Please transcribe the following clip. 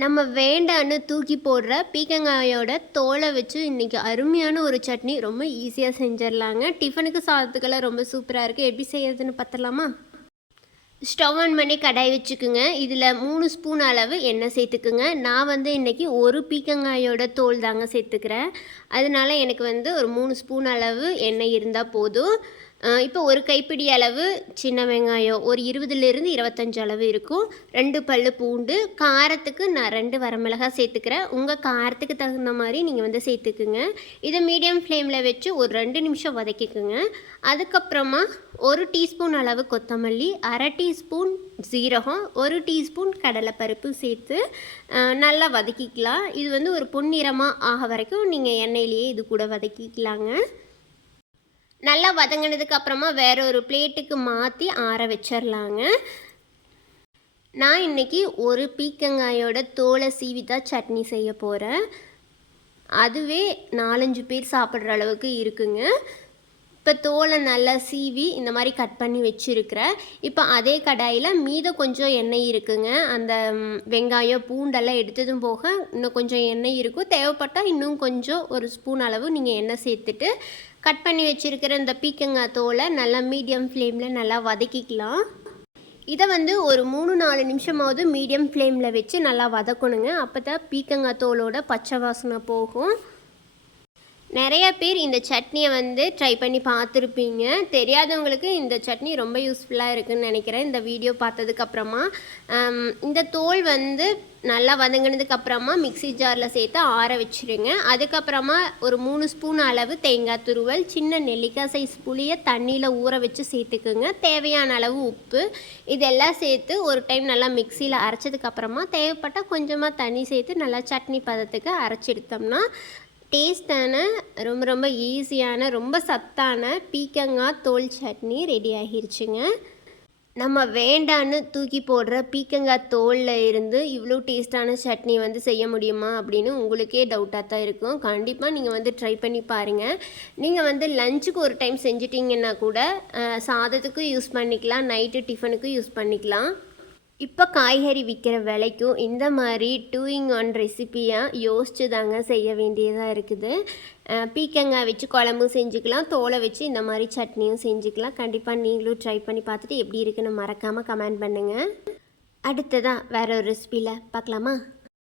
நம்ம வேண்டான்னு தூக்கி போடுற பீக்கங்காயோட தோலை வச்சு இன்றைக்கி அருமையான ஒரு சட்னி ரொம்ப ஈஸியாக செஞ்சிடலாங்க. டிஃபனுக்கு சாதத்துக்கெல்லாம் ரொம்ப சூப்பராக இருக்குது. எப்படி செய்யறதுன்னு பார்த்துலாமா? ஸ்டவ் ஆன் பண்ணி கடாய் வச்சுக்குங்க. இதில் 3 ஸ்பூன் அளவு எண்ணெய் சேர்த்துக்குங்க. நான் இன்றைக்கி ஒரு பீக்கங்காயோட தோல் தாங்க சேர்த்துக்கிறேன். அதனால எனக்கு ஒரு 3 ஸ்பூன் அளவு எண்ணெய் இருந்தால் போதும். இப்போ ஒரு கைப்பிடி அளவு சின்ன வெங்காயம் ஒரு 20லேருந்து 25 அளவு இருக்கும். 2 பல்லு பூண்டு, காரத்துக்கு நான் 2 வரமிளகாய் சேர்த்துக்கிறேன். உங்கள் காரத்துக்கு தகுந்த மாதிரி நீங்கள் சேர்த்துக்குங்க. இதை மீடியம் ஃப்ளேமில் வச்சு ஒரு 2 நிமிஷம் வதக்கிக்குங்க. அதுக்கப்புறமா 1 டீஸ்பூன் அளவு கொத்தமல்லி, அரை டீஸ்பூன் சீரகம், 1 டீஸ்பூன் கடலைப்பருப்பு சேர்த்து நல்லா வதக்கிக்கலாம். இது ஒரு பொன்னிறமாக ஆக வரைக்கும் நீங்கள் எண்ணெயிலேயே இது கூட வதக்கிக்கலாங்க. நல்லா வதங்கினதுக்கு அப்புறமா வேற ஒரு பிளேட்டுக்கு மாற்றி ஆற வச்சிடலாங்க. நான் இன்றைக்கி ஒரு பீக்கங்காயோட தோலை சீவி தான் சட்னி செய்ய போகிறேன். அதுவே 4-5 பேர் சாப்பிட்ற அளவுக்கு இருக்குங்க. இப்போ தோலை நல்லா சீவி இந்த மாதிரி கட் பண்ணி வச்சுருக்கிறேன். இப்போ அதே கடாயில் மீதம் கொஞ்சம் எண்ணெய் இருக்குங்க. அந்த வெங்காயம் பூண்டெல்லாம் எடுத்ததும் போக இன்னும் கொஞ்சம் எண்ணெய் இருக்கும். தேவைப்பட்டால் இன்னும் கொஞ்சம் ஒரு ஸ்பூன் அளவு நீங்கள் எண்ணெய் சேர்த்துட்டு கட் பண்ணி வச்சுருக்கிற இந்த பீக்கங்காய் தோலை நல்லா மீடியம் ஃப்ளேமில் நல்லா வதக்கிக்கலாம். இதை ஒரு 3-4 நிமிஷமாவது மீடியம் ஃப்ளேமில் வச்சு நல்லா வதக்கணுங்க. அப்போ தான் பீக்கங்காய் தோலோட பச்சை வாசனை போகும். நிறைய பேர் இந்த சட்னியை ட்ரை பண்ணி பார்த்துருப்பீங்க. தெரியாதவங்களுக்கு இந்த சட்னி ரொம்ப யூஸ்ஃபுல்லாக இருக்குதுன்னு நினைக்கிறேன். இந்த வீடியோ பார்த்ததுக்கப்புறமா இந்த தோல் நல்லா வதங்கினதுக்கப்புறமா மிக்ஸி ஜாரில் சேர்த்து ஆற வச்சுருங்க. அதுக்கப்புறமா ஒரு 3 ஸ்பூன் அளவு தேங்காய் துருவல், சின்ன நெல்லிக்காய் சைஸ் புளியை தண்ணியில் ஊற வச்சு சேர்த்துக்குங்க. தேவையான அளவு உப்பு இதெல்லாம் சேர்த்து ஒரு டைம் நல்லா மிக்சியில் அரைச்சதுக்கப்புறமா தேவைப்பட்டால் கொஞ்சமாக தண்ணி சேர்த்து நல்லா சட்னி பதத்துக்கு அரைச்செடுத்தோம்னா டேஸ்டான ரொம்ப ரொம்ப ஈஸியான ரொம்ப சத்தான பீக்கங்காய் தோல் சட்னி ரெடி ஆகிருச்சுங்க. நம்ம வேண்டான்னு தூக்கி போடுற பீக்கங்காய் தோலில் இருந்து இவ்வளோ டேஸ்டான சட்னி செய்ய முடியுமா அப்படின்னு உங்களுக்கே டவுட்டாக தான் இருக்கும். கண்டிப்பாக நீங்கள் ட்ரை பண்ணி பாருங்கள். நீங்கள் லஞ்சுக்கு ஒரு டைம் செஞ்சிட்டிங்கன்னா கூட சாதத்துக்கும் யூஸ் பண்ணிக்கலாம், நைட்டு டிஃபனுக்கும் யூஸ் பண்ணிக்கலாம். இப்போ காய்கறி விற்கிற விலைக்கும் இந்த மாதிரி 2-in-1 ரெசிப்பியாக யோசித்து தாங்க செய்ய வேண்டியதாக இருக்குது. பீக்கங்காய் வச்சு குழம்பும் செஞ்சுக்கலாம், தோலை வச்சு இந்த மாதிரி சட்னியும் செஞ்சுக்கலாம். கண்டிப்பாக நீங்களும் ட்ரை பண்ணி பார்த்துட்டு எப்படி இருக்குன்னு மறக்காமல் கமெண்ட் பண்ணுங்கள். அடுத்ததாக வேறு ஒரு ரெசிப்பியில் பார்க்கலாமா?